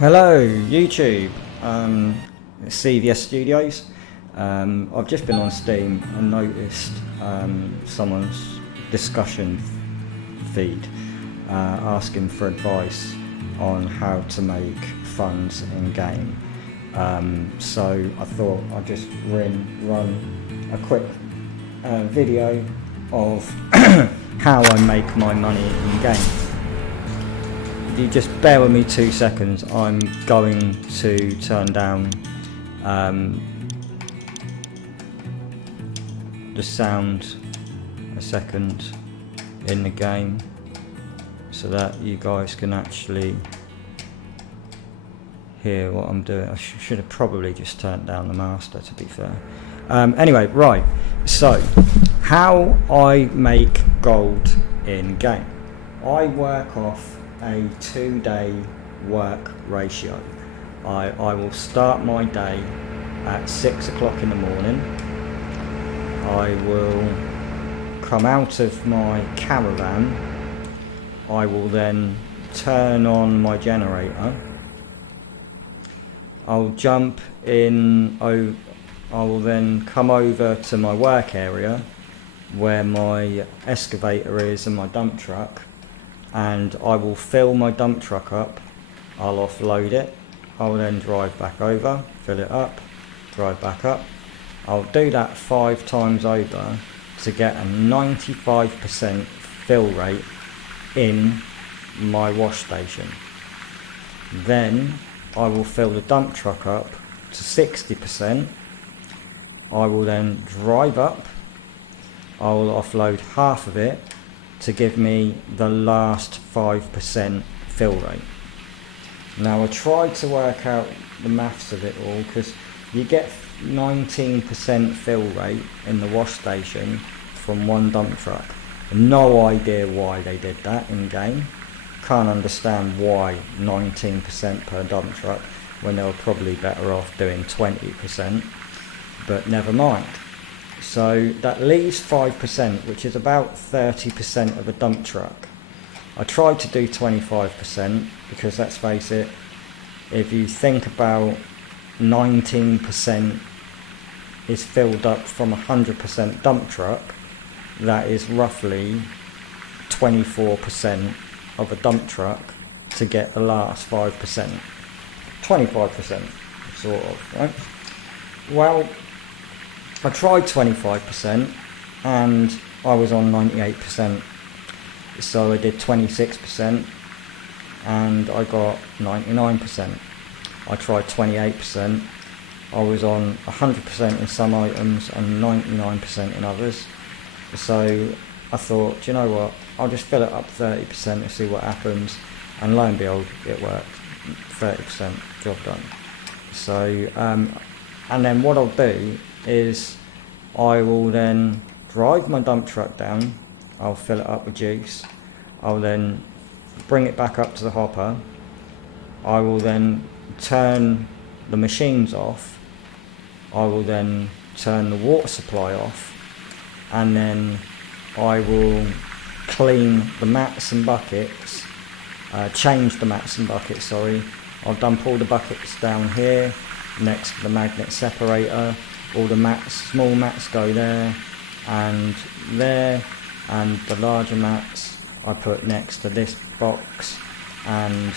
Hello YouTube, CVS Studios. I've just been on Steam and noticed someone's discussion feed asking for advice on how to make funds in game. So I thought I'd just run a quick video of how I make my money in game. If you just bear with me 2 seconds, I'm going to turn down the sound a second in the game so that you guys can actually hear what I'm doing. I should have probably just turned down the master, to be fair. Anyway, right, so how I make gold in game. I work off a 2-day work ratio. I will start my day at 6 o'clock in the morning. I will come out of my caravan. I will then turn on my generator. I'll jump in. I will then come over to my work area where my excavator is and my dump truck, and I will fill my dump truck up. I'll offload it. I will then drive back over, fill it up, drive back up. I'll do that 5 times over to get a 95% fill rate in my wash station. Then I will fill the dump truck up to 60%. I will then drive up. I will offload half of it to give me the last 5% fill rate. Now I tried to work out the maths of it all, because you get 19% fill rate in the wash station from one dump truck. No idea why they did that in game. Can't understand why 19% per dump truck when they were probably better off doing 20%, but never mind. So that leaves 5%, which is about 30% of a dump truck. I tried to do 25% because, let's face it, if you think about 19% is filled up from a 100% dump truck, that is roughly 24% of a dump truck to get the last 5%. 25% sort of, right? Well, I tried 25% and I was on 98%, so I did 26% and I got 99%. I tried 28%, I was on 100% in some items and 99% in others. So I thought, do you know what, I'll just fill it up 30% and see what happens, and lo and behold, it worked. 30%, job done. So and then what I'll do is I will then drive my dump truck down. I'll fill it up with juice. I'll then bring it back up to the hopper. I will then turn the machines off. I will then turn the water supply off, and then I will clean the mats and buckets, change the mats and buckets, sorry. I'll dump all the buckets down here next to the magnet separator. All the mats, small mats, go there, and the larger mats I put next to this box, and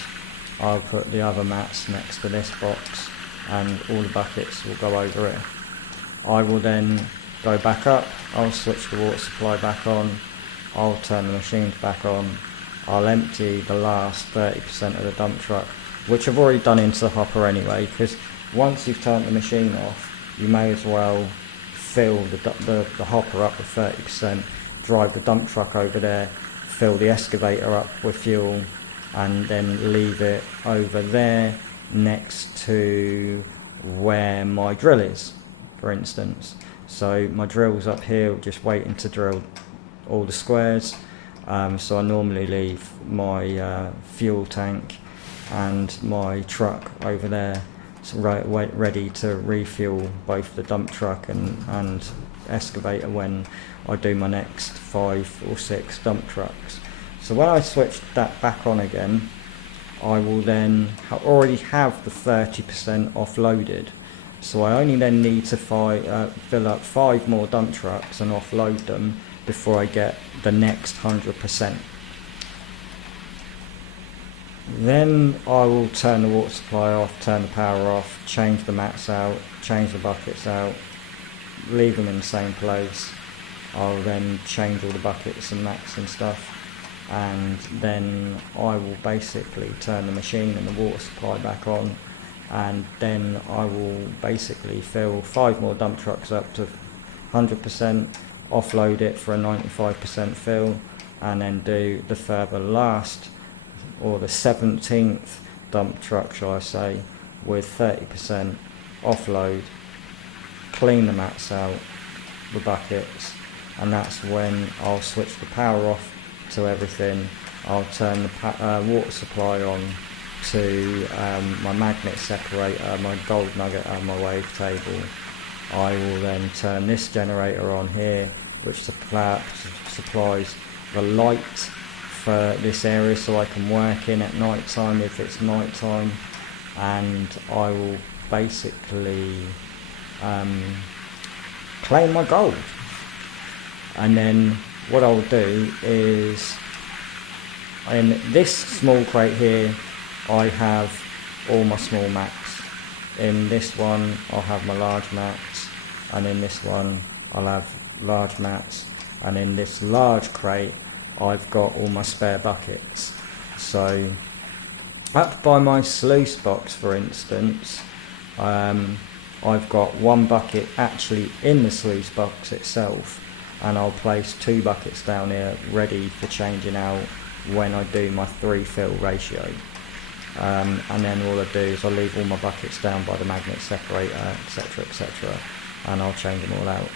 I'll put the other mats next to this box, and all the buckets will go over it. I will then go back up. I'll switch the water supply back on. I'll turn the machines back on. I'll empty the last 30% of the dump truck, which I've already done into the hopper anyway, because once you've turned the machine off, you may as well fill the hopper up with 30%, drive the dump truck over there, fill the excavator up with fuel, and then leave it over there next to where my drill is, for instance. So my drill's up here just waiting to drill all the squares. So I normally leave my fuel tank and my truck over there, so ready to refuel both the dump truck and excavator when I do my next 5 or 6 dump trucks. So when I switch that back on again, I will then already have the 30% offloaded. So I only then need to fill up 5 more dump trucks and offload them before I get the next 100%. Then I will turn the water supply off, turn the power off, change the mats out, change the buckets out, leave them in the same place. I'll then change all the buckets and mats and stuff, and then I will basically turn the machine and the water supply back on, and then I will basically fill 5 more dump trucks up to 100%, offload it for a 95% fill, and then do the further last, or the 17th dump truck, shall I say, with 30% offload, clean the mats out, the buckets, and that's when I'll switch the power off to everything. I'll turn the water supply on to my magnet separator, my gold nugget and my wave table. I will then turn this generator on here, which supplies the light for this area so I can work in at night time if it's night time, and I will basically claim my gold. And then what I'll do is, in this small crate here I have all my small mats. In this one I'll have my large mats, and in this one I'll have large mats, and in this large crate I've got all my spare buckets. So up by my sluice box, for instance, I've got 1 bucket actually in the sluice box itself, and I'll place 2 buckets down here ready for changing out when I do my 3 fill ratio. And then all I do is I'll leave all my buckets down by the magnet separator, etc, etc, and I'll change them all out.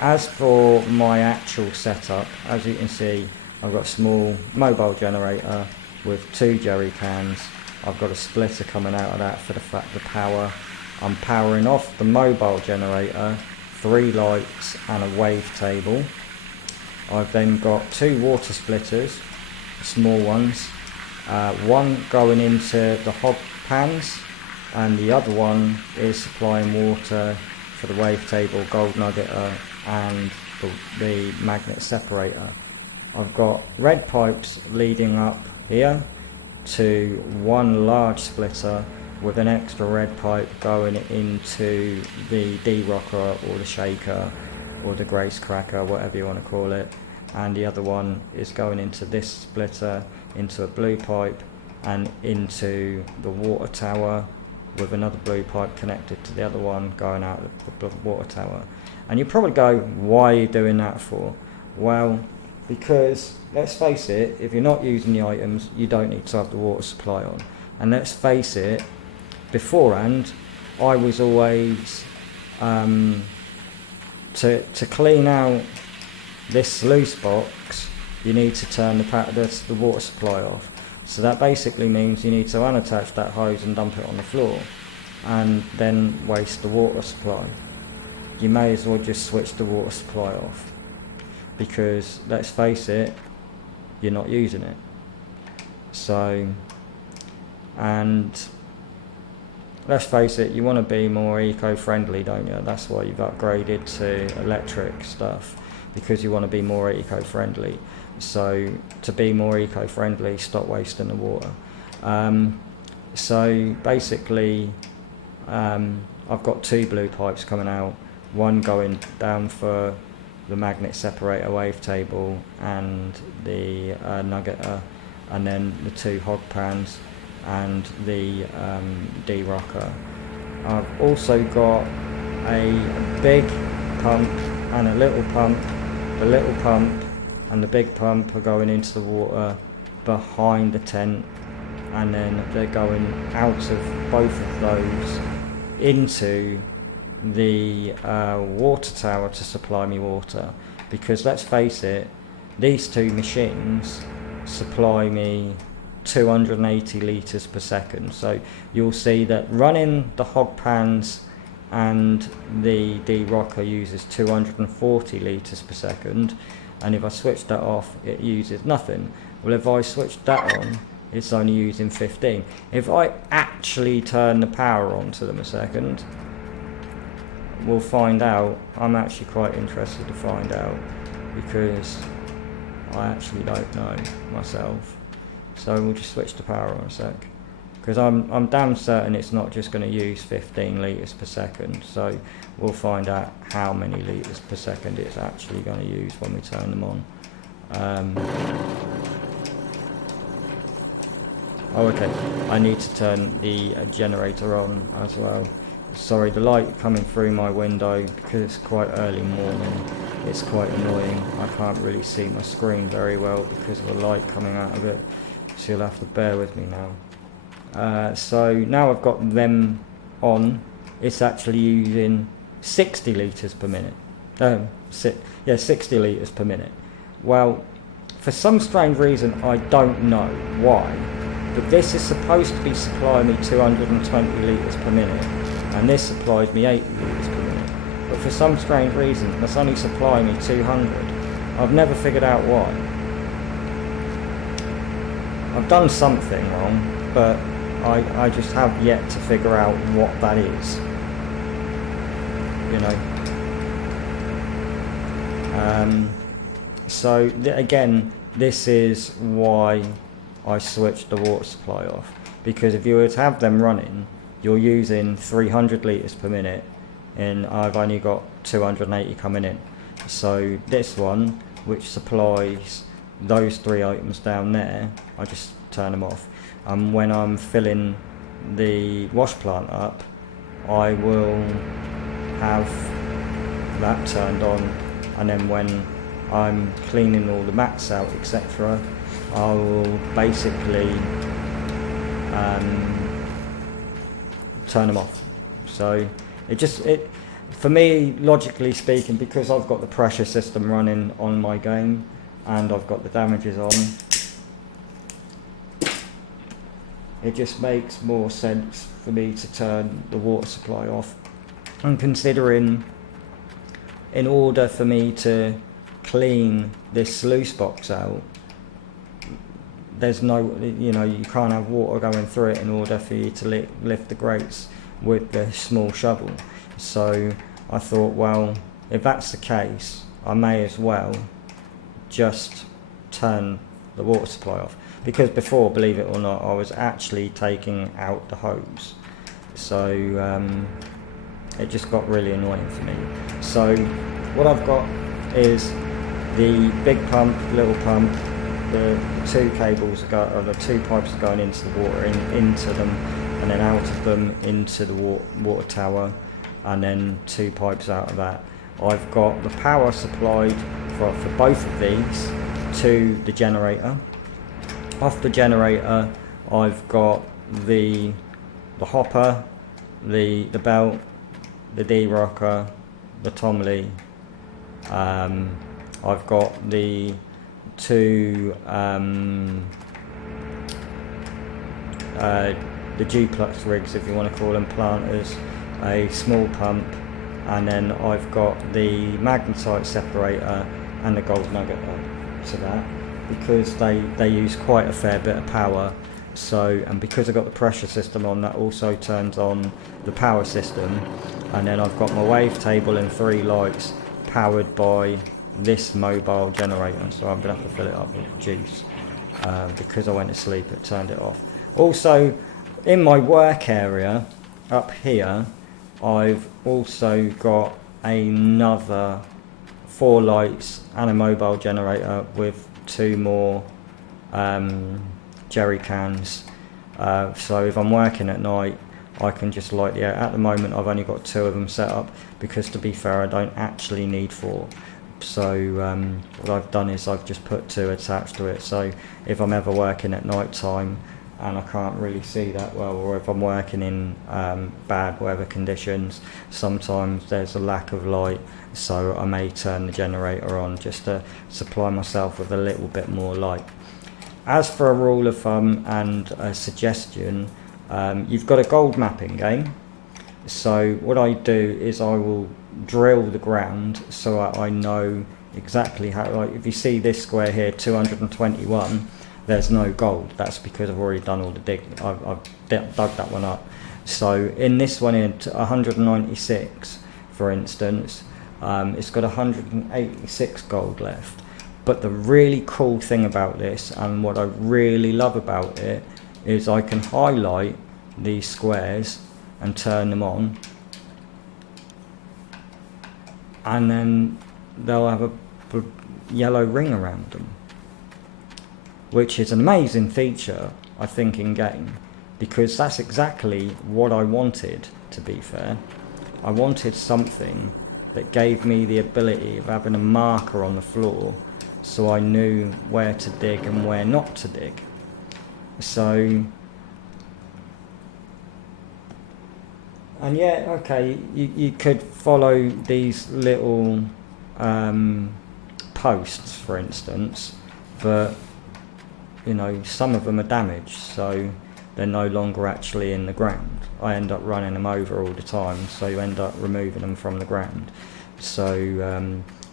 As for my actual setup, as you can see, I've got a small mobile generator with 2 jerry cans. I've got a splitter coming out of that for the power. I'm powering off the mobile generator, 3 lights and a wave table. I've then got 2 water splitters, small ones, one going into the hog pans, and the other one is supplying water for the wave table, gold nugget and the magnet separator. I've got red pipes leading up here to 1 large splitter with an extra red pipe going into the D-rocker or the shaker or the grace cracker, whatever you want to call it, and the other one is going into this splitter, into a blue pipe and into the water tower, with another blue pipe connected to the other one going out the water tower. And you probably go, why are you doing that for? Well, because let's face it, if you're not using the items, you don't need to have the water supply on. And let's face it, beforehand I was always to clean out this sluice box, you need to turn the water supply off. So that basically means you need to unattach that hose and dump it on the floor, and then waste the water supply. You may as well just switch the water supply off, because let's face it, you're not using it. So, and let's face it, you want to be more eco-friendly, don't you? That's why you've upgraded to electric stuff, because you want to be more eco-friendly. So to be more eco-friendly, stop wasting the water. So basically, I've got 2 blue pipes coming out, one going down for the magnet separator wave table and the nuggeter, and then the 2 hog pans and the D-rocker. I've also got a big pump and a little pump. The little pump and the big pump are going into the water behind the tent, and then they're going out of both of those into the water tower to supply me water. Because let's face it, these 2 machines supply me 280 litres per second. So you'll see that running the hog pans and the D-rocker uses 240 litres per second, and if I switch that off it uses nothing. Well, if I switch that on, it's only using 15. If I actually turn the power on to them a second, we'll find out. I'm actually quite interested to find out, because I actually don't know myself. So we'll just switch the power on a sec, because I'm damn certain it's not just going to use 15 litres per second. So we'll find out how many litres per second it's actually going to use when we turn them on. Oh, okay, I need to turn the generator on as well. Sorry, the light coming through my window, because it's quite early morning, it's quite annoying. I can't really see my screen very well because of the light coming out of it, so you'll have to bear with me now. So now I've got them on, it's actually using 60 litres per minute. 60 litres per minute. Well, for some strange reason, I don't know why, but this is supposed to be supplying me 220 litres per minute, and this supplies me 80 litres per minute. But for some strange reason, that's only supplying me 200. I've never figured out why. I've done something wrong, but I just have yet to figure out what that is. You know. So again, this is why I switched the water supply off, because if you were to have them running, you're using 300 litres per minute, and I've only got 280 coming in. So this one, which supplies those 3 items down there, I just turn them off. When I'm filling the wash plant up, I will have that turned on, and then when I'm cleaning all the mats out, etc., I will basically turn them off. So it for me, logically speaking, because I've got the pressure system running on my game and I've got the damages on, it just makes more sense for me to turn the water supply off. And considering, in order for me to clean this sluice box out, there's no, you can't have water going through it in order for you to lift the grates with the small shovel. So I thought, well, if that's the case, I may as well just turn the water supply off, because before, believe it or not, I was actually taking out the hose. So it just got really annoying for me. So what I've got is the big pump, little pump, the 2 cables or the 2 pipes are going into the water, into them, and then out of them into the water tower, and then 2 pipes out of that. I've got the power supplied for both of these to the generator. Off the generator, I've got the hopper, the belt, the D-rocker, the Tomley. I've got the 2 the G-Plux rigs, if you want to call them planters, a small pump, and then I've got the magnetite separator and the gold nugget to that, because they use quite a fair bit of power. So, and because I've got the pressure system on, that also turns on the power system. And then I've got my wavetable and 3 lights powered by this mobile generator, so I'm going to have to fill it up with juice. Because I went to sleep, it turned it off. Also, in my work area up here, I've also got another 4 lights and a mobile generator with 2 more jerry cans. So if I'm working at night, I can just light the air. At the moment, I've only got 2 of them set up, because to be fair, I don't actually need 4. So what I've done is I've just put 2 attached to it. So if I'm ever working at night time and I can't really see that well, or if I'm working in bad weather conditions, sometimes there's a lack of light, so I may turn the generator on just to supply myself with a little bit more light. As for a rule of thumb and a suggestion, you've got a gold mapping game. So what I do is I will drill the ground so I know exactly how, like if you see this square here, 221, there's no gold. That's because I've already done all the dig. I've dug that one up. So in this one, in 196, for instance, it's got 186 gold left. But the really cool thing about this, and what I really love about it, is I can highlight these squares and turn them on, and then they'll have a yellow ring around them, which is an amazing feature, I think, in game, because that's exactly what I wanted, to be fair. I wanted something that gave me the ability of having a marker on the floor so I knew where to dig and where not to dig. So, and yeah, okay, you could follow these little posts, for instance, but you know, some of them are damaged, so they're no longer actually in the ground. I end up running them over all the time, so you end up removing them from the ground. So,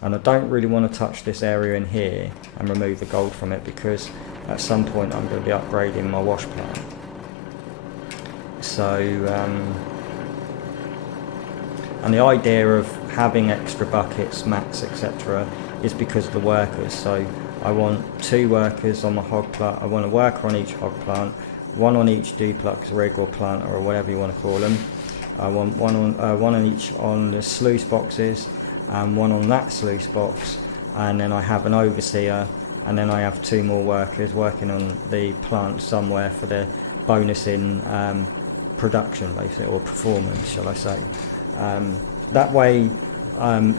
and I don't really want to touch this area in here and remove the gold from it, because at some point I'm going to be upgrading my wash plant. So, and the idea of having extra buckets, mats, etc. is because of the workers. So I want 2 workers on my hog plant. I want a worker on each hog plant, 1 on each duplex rig or planter, or whatever you want to call them. I want one on each on the sluice boxes, and 1 on that sluice box, and then I have an overseer, and then I have 2 more workers working on the plant somewhere for the bonus in production, basically, or performance, shall I say. That way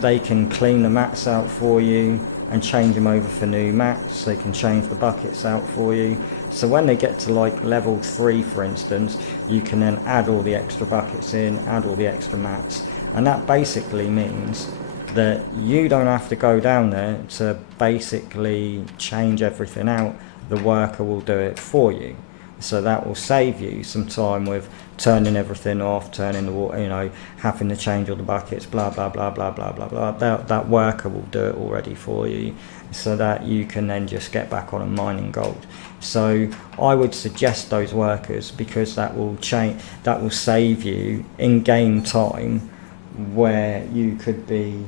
they can clean the mats out for you and change them over for new mats. They can change the buckets out for you. So when they get to like level 3, for instance, you can then add all the extra buckets in, add all the extra mats, and that basically means that you don't have to go down there to basically change everything out. The worker will do it for you. So that will save you some time with turning everything off, turning the water, you know, having to change all the buckets, blah, blah, blah, blah, blah, blah, blah. That worker will do it already for you, so that you can then just get back on and mining gold. So I would suggest those workers, because that will save you in game time, where you could be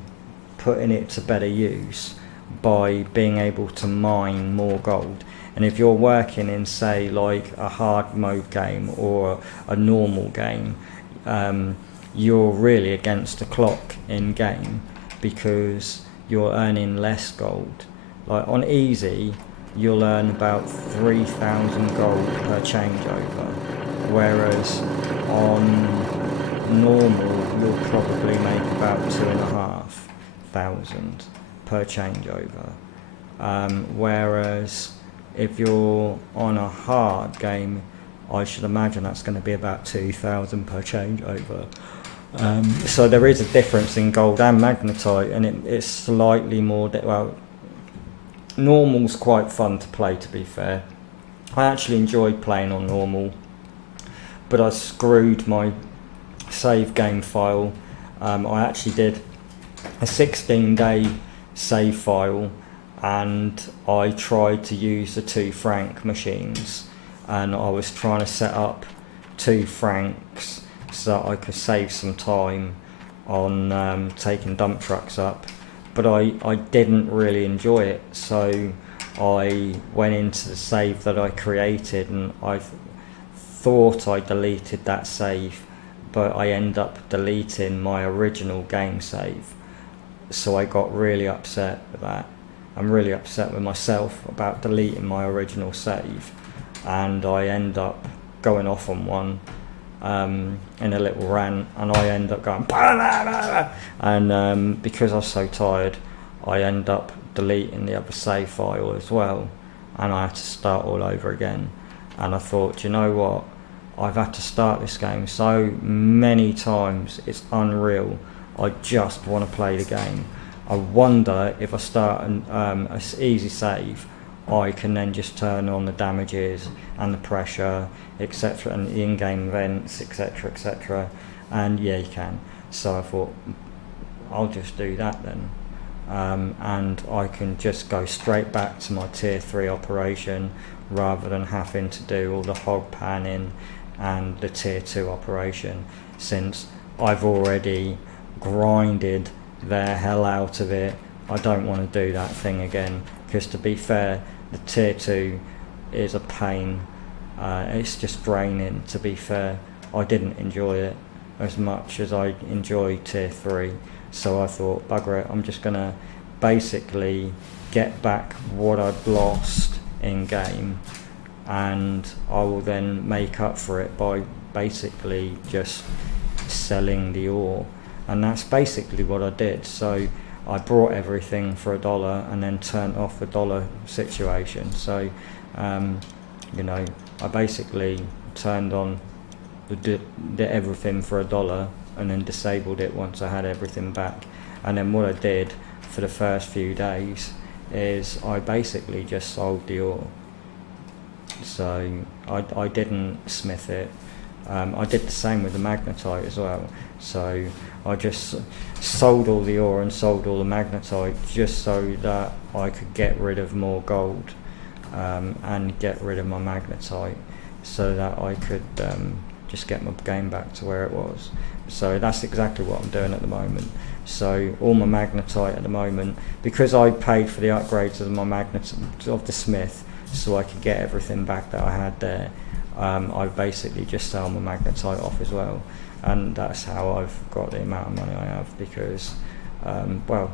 putting it to better use by being able to mine more gold. And if you're working in, say, like a hard mode game or a normal game, you're really against the clock in game, because you're earning less gold. Like on easy, you'll earn about 3,000 gold per changeover, whereas on normal you'll probably make about 2,500 per changeover. Whereas if you're on a hard game, I should imagine that's going to be about 2,000 per changeover. So there is a difference in gold and magnetite, and it's slightly more. Well, normal's quite fun to play, to be fair. I actually enjoyed playing on normal, but I screwed my save game file. I actually did a 16-day save file, and I tried to use the 2 frank machines, and I was trying to set up 2 franks so that I could save some time on taking dump trucks up, but I didn't really enjoy it. So I went into the save that I created, and I thought I deleted that save, but I ended up deleting my original game save. So I got really upset with that. I'm really upset with myself about deleting my original save, and I end up going off on one in a little rant, and I end up going and because I was so tired, I end up deleting the other save file as well, and I had to start all over again. And I thought, you know what, I've had to start this game so many times, it's unreal. I just want to play the game. I wonder if I start an easy save, I can then just turn on the damages and the pressure, etc., and the in-game events, etc., etc. And yeah, you can. So I thought, I'll just do that then. and I can just go straight back to my tier 3 operation rather than having to do all the hog panning and the tier 2 operation, since I've already grinded the hell out of it. I don't want to do that thing again, because to be fair, the tier 2 is a pain. It's just draining, to be fair. I didn't enjoy it as much as I enjoy tier 3, so I thought, bugger it, I'm just going to basically get back what I'd lost in game, and I will then make up for it by basically just selling the ore. And that's basically what I did. So I brought everything for $1 and then turned off the dollar situation. So I basically turned on the everything for $1 and then disabled it once I had everything back. And then what I did for the first few days is I basically just sold the ore. So I didn't smith it. I did the same with the magnetite as well. So I just sold all the ore and sold all the magnetite just so that I could get rid of more gold and get rid of my magnetite, so that I could just get my game back to where it was. So that's exactly what I'm doing at the moment. So all my magnetite at the moment, because I paid for the upgrades of my of the smith, so I could get everything back that I had there, I basically just sell my magnetite off as well, and that's how I've got the amount of money I have. Because well,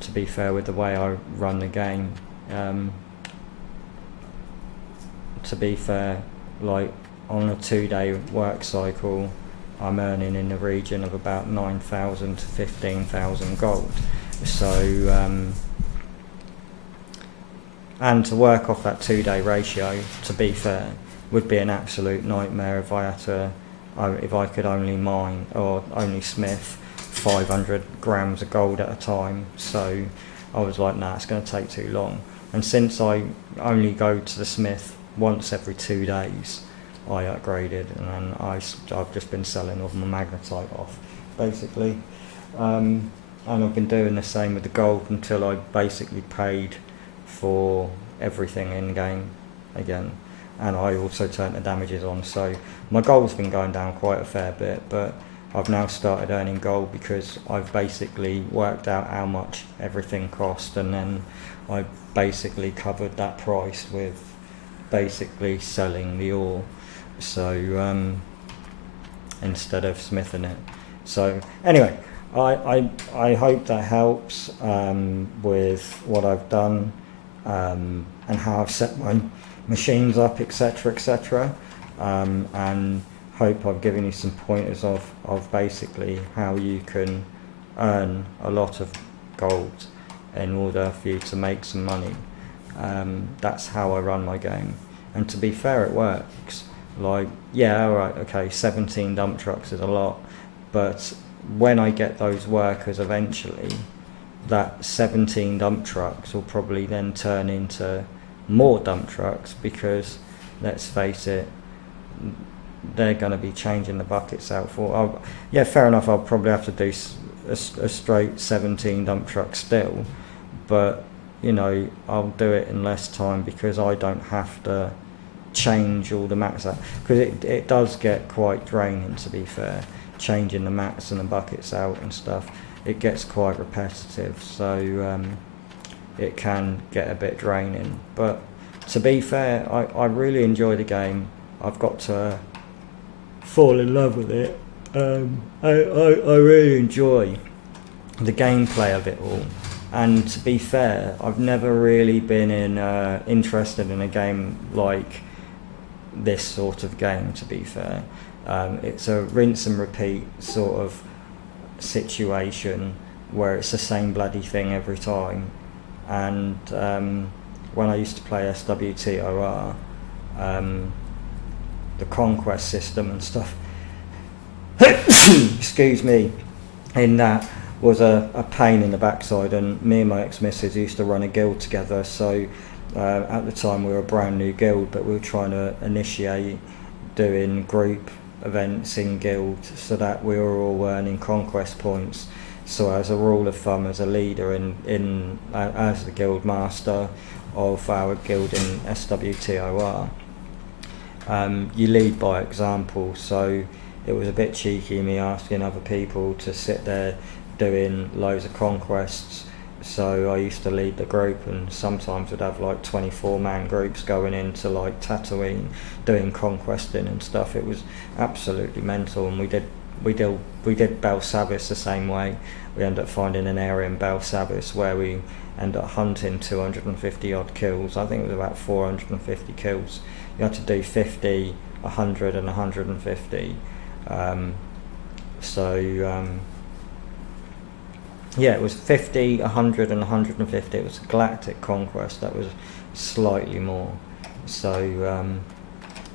to be fair, with the way I run the game, to be fair, like on a 2-day work cycle, I'm earning in the region of about 9,000 to 15,000 gold. So and to work off that 2-day ratio, to be fair, would be an absolute nightmare if I could only mine or only smith 500 grams of gold at a time. So I was like, nah, it's going to take too long. And since I only go to the smith once every 2 days, I upgraded, and then I've just been selling all my magnetite off, basically. And I've been doing the same with the gold until I basically paid for everything in game again. And I also turned the damages on, so my gold's been going down quite a fair bit, but I've now started earning gold because I've basically worked out how much everything cost, and then I basically covered that price with basically selling the ore. So instead of smithing it. So anyway, I hope that helps with what I've done and how I've set my machines up, etc., and hope I've given you some pointers of basically how you can earn a lot of gold in order for you to make some money. That's how I run my game, and to be fair, it works. Like, yeah, alright, okay, 17 dump trucks is a lot, but when I get those workers eventually, that 17 dump trucks will probably then turn into more dump trucks, because let's face it, they're going to be changing the buckets out for. Yeah, fair enough, I'll probably have to do a straight 17 dump trucks still, but I'll do it in less time because I don't have to change all the mats out, because it does get quite draining, to be fair, changing the mats and the buckets out and stuff. It gets quite repetitive, so it can get a bit draining. But to be fair, I really enjoy the game. I've got to fall in love with it. I really enjoy the gameplay of it all. And to be fair, I've never really been interested in a game like this sort of game, to be fair. It's a rinse and repeat sort of situation where it's the same bloody thing every time. And when I used to play SWTOR, the conquest system and stuff, excuse me, in that was a pain in the backside, and me and my ex-missus used to run a guild together. So at the time we were a brand new guild, but we were trying to initiate doing group events in guild so that we were all earning conquest points. So as a rule of thumb, as a leader as the guild master of our guild in SWTOR, you lead by example. So it was a bit cheeky me asking other people to sit there doing loads of conquests. So I used to lead the group, and sometimes we'd have like 24-man groups going into like Tatooine doing conquesting and stuff. It was absolutely mental, and we did Belsavis the same way. We ended up finding an area in Belsavis where we ended up hunting 250 odd kills. I think it was about 450 kills. You had to do 50, 100 and 150. Yeah, it was 50, 100 and 150. It was a galactic conquest. That was slightly more. So,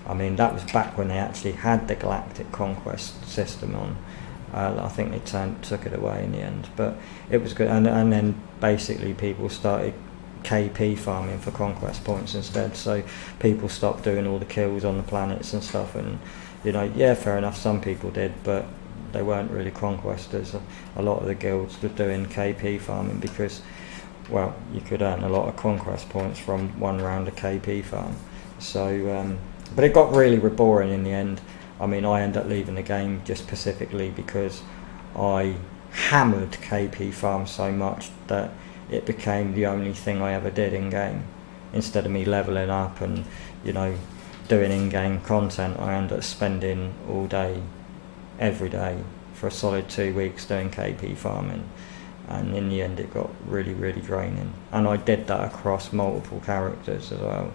I mean, that was back when they actually had the galactic conquest system on. I think they took it away in the end. But it was good. And then basically people started KP farming for conquest points instead. So people stopped doing all the kills on the planets and stuff. And, yeah, fair enough, some people did, but they weren't really conquestors. A lot of the guilds were doing KP farming because, well, you could earn a lot of conquest points from one round of KP farm. So, but it got really boring in the end. I mean, I ended up leaving the game just specifically because I hammered KP farm so much that it became the only thing I ever did in game. Instead of me leveling up and, doing in-game content, I ended up spending all day every day for a solid 2 weeks doing KP farming, and in the end it got really, really draining. And I did that across multiple characters as well.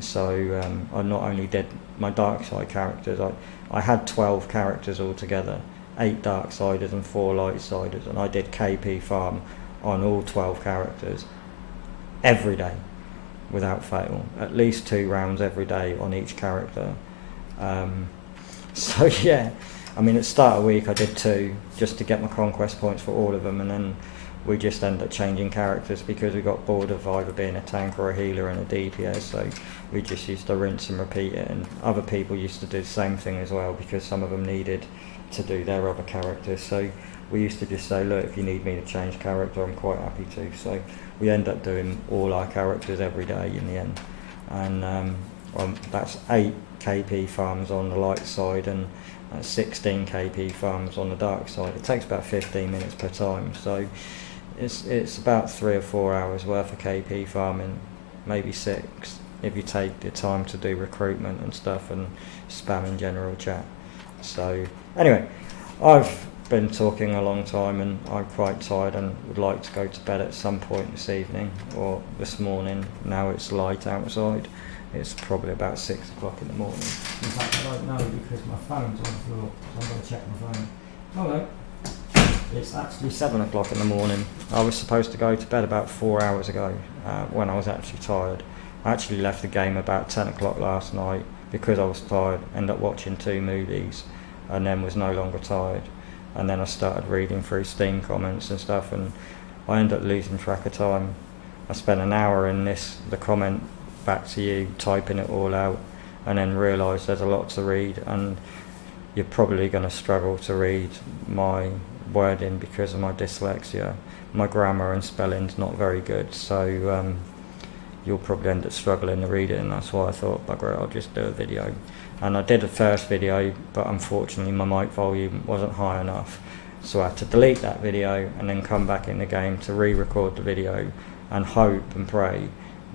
So I not only did my dark side characters, I had 12 characters altogether, 8 dark siders and 4 light siders, and I did KP farm on all 12 characters every day without fail, at least 2 rounds every day on each character. So yeah, I mean, at the start of the week I did 2 just to get my conquest points for all of them, and then we just ended up changing characters because we got bored of either being a tank or a healer and a DPS, so we just used to rinse and repeat it. And other people used to do the same thing as well because some of them needed to do their other characters. So we used to just say, look, if you need me to change character, I'm quite happy to. So we end up doing all our characters every day in the end. And that's 8 KP farms on the light side and 16 KP farms on the dark side. It takes about 15 minutes per time, so it's about 3 or 4 hours worth of KP farming, maybe 6 if you take the time to do recruitment and stuff and spam in general chat. So anyway, I've been talking a long time and I'm quite tired and would like to go to bed at some point this evening or this morning. Now it's light outside. It's probably about 6 o'clock in the morning. In fact, I don't know because my phone's on the floor, so I'm going to check my phone. Oh no, it's actually 7 o'clock in the morning. I was supposed to go to bed about 4 hours ago when I was actually tired. I actually left the game about 10 o'clock last night because I was tired, ended up watching 2 movies and then was no longer tired. And then I started reading through Steam comments and stuff and I ended up losing track of time. I spent an hour in the comment back to you, typing it all out, and then realised there's a lot to read and you're probably going to struggle to read my wording because of my dyslexia. My grammar and spelling's not very good, so you'll probably end up struggling to read it, and that's why I thought, bugger it, I'll just do a video. And I did a first video, but unfortunately my mic volume wasn't high enough, so I had to delete that video and then come back in the game to re-record the video and hope and pray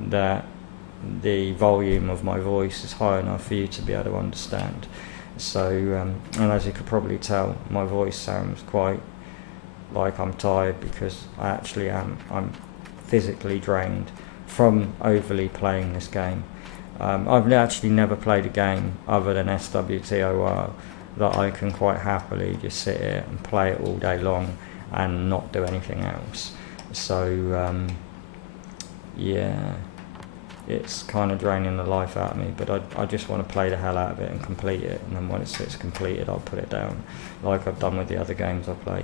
that the volume of my voice is high enough for you to be able to understand. So, and as you could probably tell, my voice sounds quite like I'm tired because I actually am. I'm physically drained from overly playing this game. I've actually never played a game other than SWTOR that I can quite happily just sit here and play it all day long and not do anything else. So, yeah. It's kind of draining the life out of me, but I just want to play the hell out of it and complete it, and then once it's completed I'll put it down like I've done with the other games I play.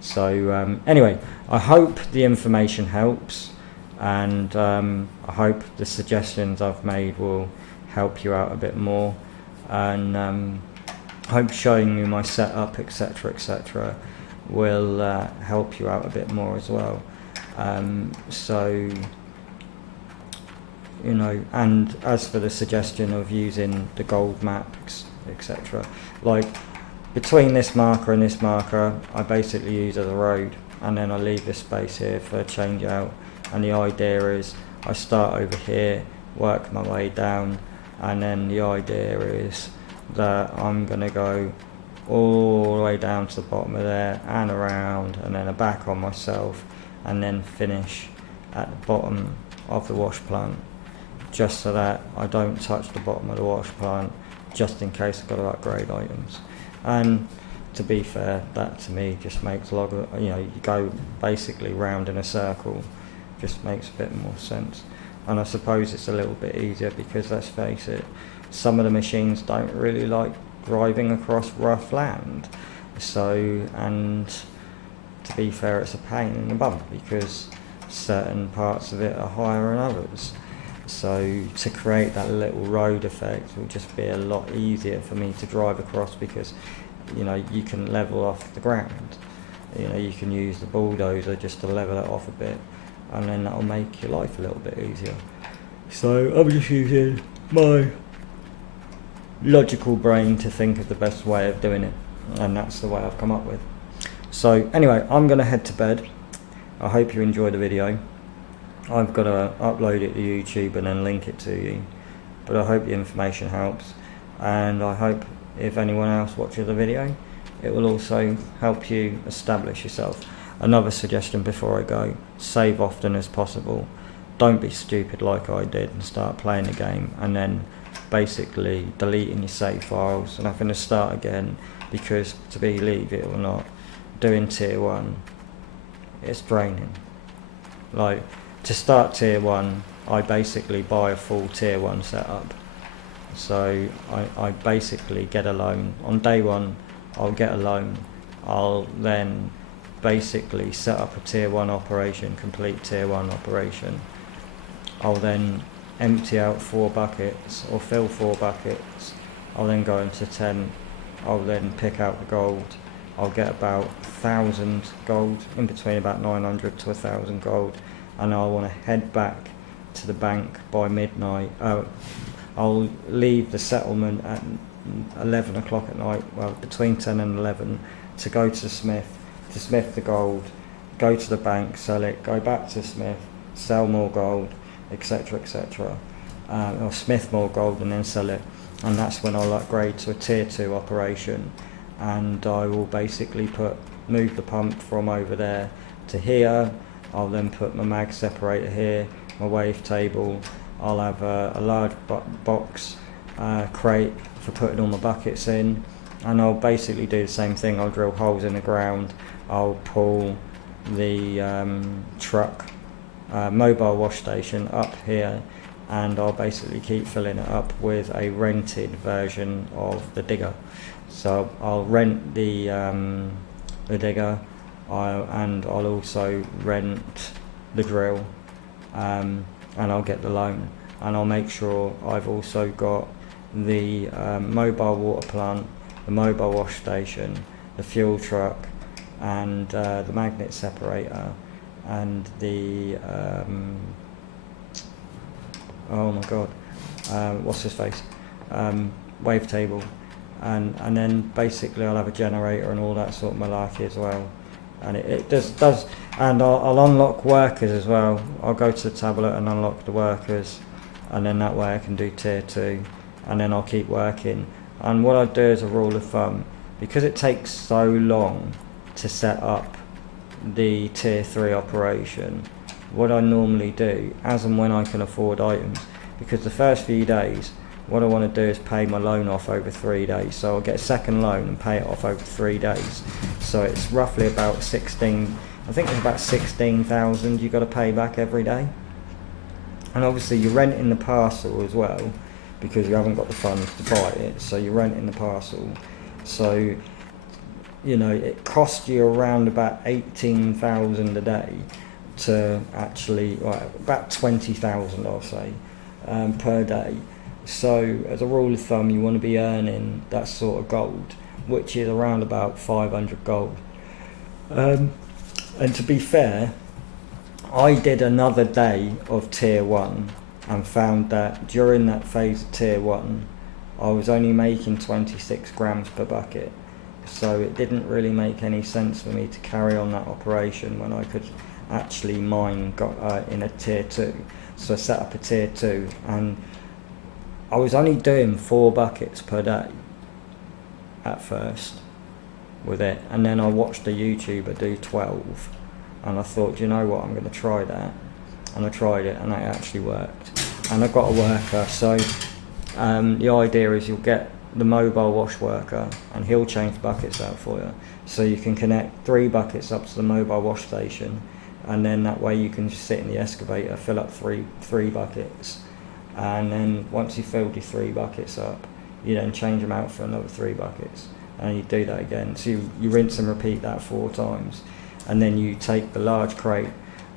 So anyway, I hope the information helps, and I hope the suggestions I've made will help you out a bit more, and I hope showing you my setup, etc., will help you out a bit more as well. So, you know, and as for the suggestion of using the gold maps, etc., like between this marker and this marker, I basically use as a road, and then I leave this space here for a change out. And the idea is I start over here, work my way down, and then the idea is that I'm going to go all the way down to the bottom of there and around, and then back on myself, and then finish at the bottom of the wash plant, just so that I don't touch the bottom of the wash plant, just in case I've got to upgrade items. And to be fair, that to me just makes a lot of, you know, you go basically round in a circle, just makes a bit more sense. And I suppose it's a little bit easier because, let's face it, some of the machines don't really like driving across rough land. So, and to be fair, it's a pain in the bum because certain parts of it are higher than others. So to create that little road effect will just be a lot easier for me to drive across, because, you know, you can level off the ground. You know, you can use the bulldozer just to level it off a bit, and then that'll make your life a little bit easier. So I'm just using my logical brain to think of the best way of doing it, and that's the way I've come up with. So anyway, I'm going to head to bed. I hope you enjoyed the video. I've got to upload it to YouTube and then link it to you, but I hope the information helps, and I hope if anyone else watches the video, it will also help you establish yourself. Another suggestion before I go: save often as possible. Don't be stupid like I did and start playing the game and then basically deleting your save files and having to start again, because, to believe it or not, doing tier 1, it's draining. Like, to start tier 1, I basically buy a full tier 1 setup. So I basically get a loan. On day 1, I'll get a loan. I'll then basically set up a tier 1 operation, complete tier 1 operation. I'll then empty out 4 buckets or fill 4 buckets. I'll then go into 10. I'll then pick out the gold. I'll get about 1,000 gold, in between about 900 to 1,000 gold, and I want to head back to the bank by midnight. I'll leave the settlement at 11 o'clock at night, well, between 10 and 11, to go to Smith, to smith the gold, go to the bank, sell it, go back to Smith, sell more gold, etc., etc. Or smith more gold and then sell it, and that's when I'll upgrade to a tier 2 operation, and I will basically move the pump from over there to here. I'll then put my mag separator here, my wave table. I'll have a large box crate for putting all my buckets in, and I'll basically do the same thing. I'll drill holes in the ground. I'll pull the truck mobile wash station up here, and I'll basically keep filling it up with a rented version of the digger. So I'll rent the digger, and I'll also rent the drill, and I'll get the loan, and I'll make sure I've also got the mobile water plant, the mobile wash station, the fuel truck, and the magnet separator, and the oh my god, what's his face, wave table, and then basically I'll have a generator and all that sort of malarkey as well. And it does, and I'll unlock workers as well. I'll go to the tablet and unlock the workers, and then that way I can do tier 2, and then I'll keep working. And what I do as a rule of thumb, because it takes so long to set up the tier 3 operation, what I normally do, as and when I can afford items, because the first few days, what I want to do is pay my loan off over 3 days. So I'll get a second loan and pay it off over 3 days. So it's roughly about 16, I think it's about 16,000 you got to pay back every day. And obviously you're renting the parcel as well, because you haven't got the funds to buy it. So you're renting the parcel. So, you know, it costs you around about 18,000 a day to actually, well, about 20,000 I'll say, per day. So as a rule of thumb, you want to be earning that sort of gold, which is around about 500 gold And to be fair, I did another day of tier 1 and found that during that phase of tier 1 I was only making 26 grams per bucket, so it didn't really make any sense for me to carry on that operation when I could actually mine in a tier 2. So I set up a tier 2 and I was only doing 4 buckets per day at first with it, and then I watched a YouTuber do 12 and I thought, you know what, I'm going to try that, and I tried it and it actually worked, and I got a worker. So the idea is you'll get the mobile wash worker and he'll change buckets out for you, so you can connect 3 buckets up to the mobile wash station, and then that way you can just sit in the excavator, fill up three buckets, and then once you've filled your 3 buckets up, you then change them out for another 3 buckets, and you do that again. So you rinse and repeat that 4 times, and then you take the large crate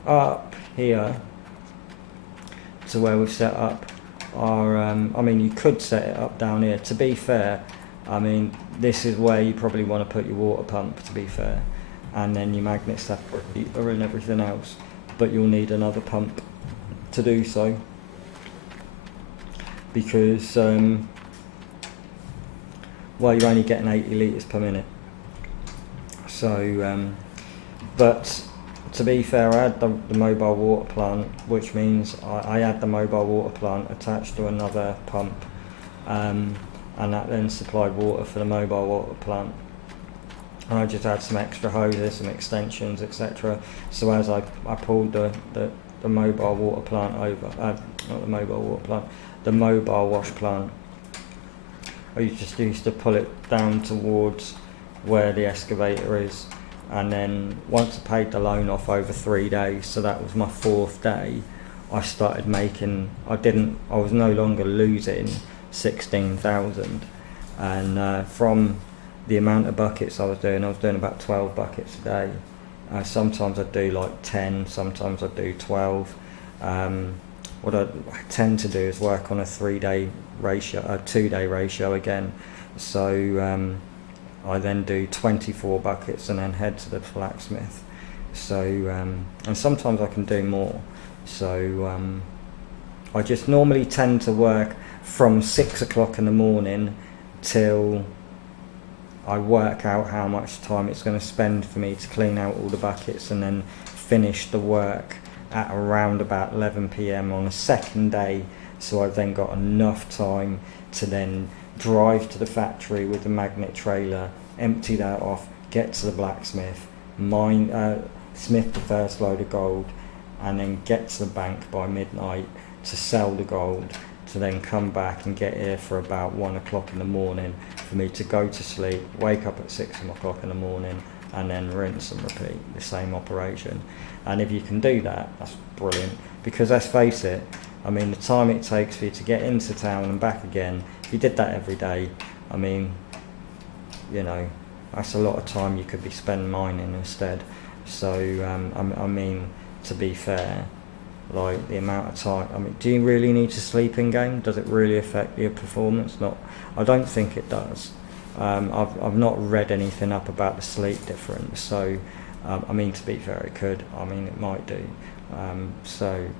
up here to where we've set up our, I mean, you could set it up down here. To be fair, I mean, this is where you probably want to put your water pump, to be fair, and then your magnet separator and everything else, but you'll need another pump to do so, because well, you're only getting 80 litres per minute. So but to be fair, I had the mobile water plant, which means I had the mobile water plant attached to another pump, and that then supplied water for the mobile water plant. And I just had some extra hoses, some extensions, etc. So as I pulled the mobile water plant over, not the mobile water plant, the mobile wash plant, I just used to pull it down towards where the excavator is, and then once I paid the loan off over 3 days, so that was my 4th day, I started making, I was no longer losing 16,000, and from the amount of buckets I was doing about 12 buckets a day. Sometimes I'd do like 10, sometimes I'd do 12. What I tend to do is work on a 3-day ratio, a 2-day ratio again. So I then do 24 buckets and then head to the blacksmith. So and sometimes I can do more. So I just normally tend to work from 6 o'clock in the morning till I work out how much time it's going to spend for me to clean out all the buckets, and then finish the work at around about 11 p.m. on a second day, so I've then got enough time to then drive to the factory with the magnet trailer, empty that off, get to the blacksmith, smith the first load of gold, and then get to the bank by midnight to sell the gold, to then come back and get here for about 1 o'clock in the morning for me to go to sleep, wake up at 6 o'clock in the morning, and then rinse and repeat the same operation. And if you can do that, that's brilliant, because let's face it, I mean, the time it takes for you to get into town and back again, if you did that every day, I mean, you know, that's a lot of time you could be spending mining instead. So I mean, to be fair, like the amount of time, I mean, do you really need to sleep in game? Does it really affect your performance? Not, I don't think it does. I've not read anything up about the sleep difference, so I mean, to be fair, it could, I mean, it might do.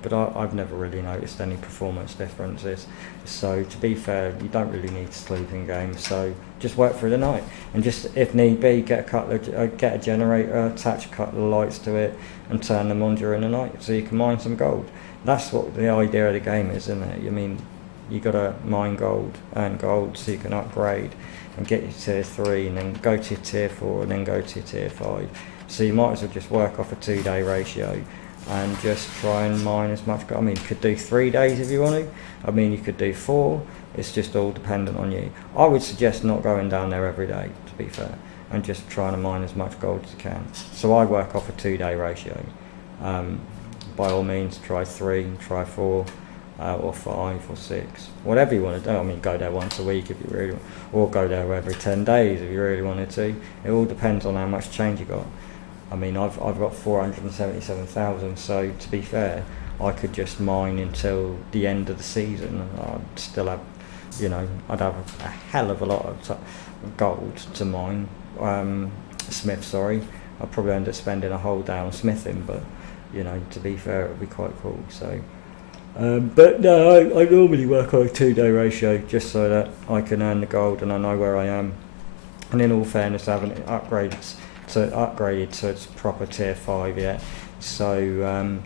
But I've never really noticed any performance differences. So to be fair, you don't really need to sleep in game. So just work through the night, and just, if need be, get a generator, attach a couple of lights to it, and turn them on during the night so you can mine some gold. That's what the idea of the game is, isn't it? I mean, you got to mine gold, earn gold, so you can upgrade and get your tier 3, and then go to your tier 4, and then go to your tier 5. So you might as well just work off a 2-day ratio and just try and mine as much gold. I mean, you could do 3 days if you want to. I mean, you could do 4. It's just all dependent on you. I would suggest not going down there every day, to be fair, and just trying to mine as much gold as you can. So I work off a 2-day ratio. By all means, try 3, try 4, or 5 or 6, whatever you want to do. I mean, go there once a week if you really want, or go there every 10 days if you really wanted to. It all depends on how much change you got. I mean, I've got 477,000, so to be fair, I could just mine until the end of the season, and I'd still have, you know, I'd have a hell of a lot of gold to mine, smith, sorry, I'd probably end up spending a whole day on smithing, but you know, to be fair, it'd be quite cool. So but no, I normally work on a 2-day ratio just so that I can earn the gold and I know where I am. And in all fairness, I haven't upgraded to its proper tier 5 yet, so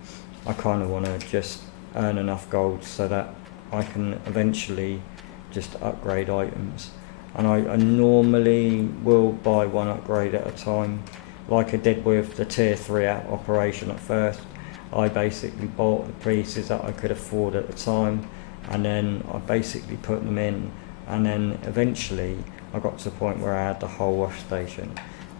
I kind of want to just earn enough gold so that I can eventually just upgrade items. And I normally will buy one upgrade at a time, like I did with the tier 3 operation at first. I basically bought the pieces that I could afford at the time, and then I basically put them in, and then eventually I got to the point where I had the whole wash station.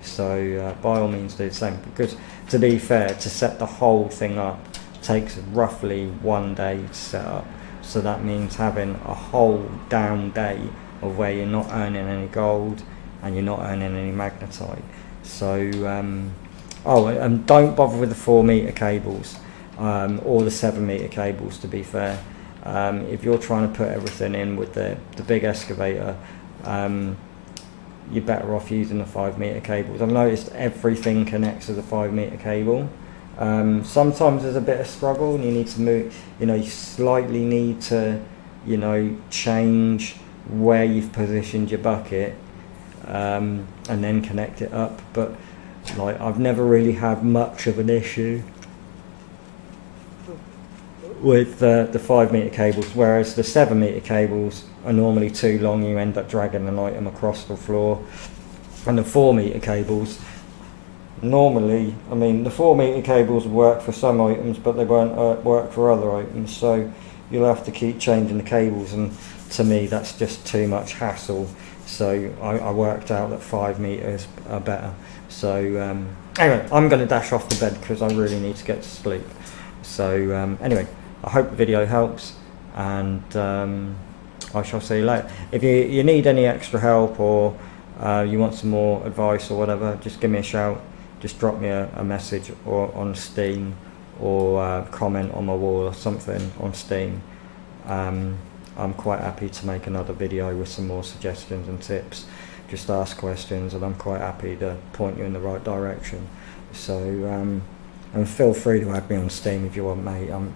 So by all means do the same, because to be fair, to set the whole thing up takes roughly 1 day to set up. So that means having a whole down day of where you're not earning any gold and you're not earning any magnetite. So and don't bother with the 4-meter cables or the 7-meter cables, to be fair. If you're trying to put everything in with the big excavator, you're better off using the 5-meter cables. I've noticed everything connects to the 5-meter cable. Sometimes there's a bit of struggle and you need to move, you slightly need to, change where you've positioned your bucket and then connect it up. But I've never really had much of an issue with the 5-meter cables, whereas the 7-meter cables are normally too long. You end up dragging an item across the floor. And the 4-meter cables, normally, the 4-meter cables work for some items, but they won't work for other items, so you'll have to keep changing the cables, and to me that's just too much hassle. So I worked out that 5 meters are better. So anyway, I'm going to dash off to bed because I really need to get to sleep. So anyway, I hope the video helps, and I shall see you later. If you need any extra help, or you want some more advice or whatever, just give me a shout. Just drop me a message or on Steam, or comment on my wall or something on Steam. I'm quite happy to make another video with some more suggestions and tips. Just ask questions and I'm quite happy to point you in the right direction. So and feel free to add me on Steam if you want, mate. I'm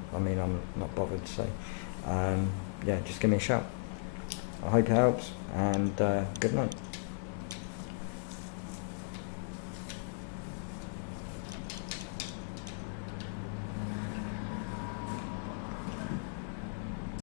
not bothered. So yeah, just give me a shout. I hope it helps, and good night.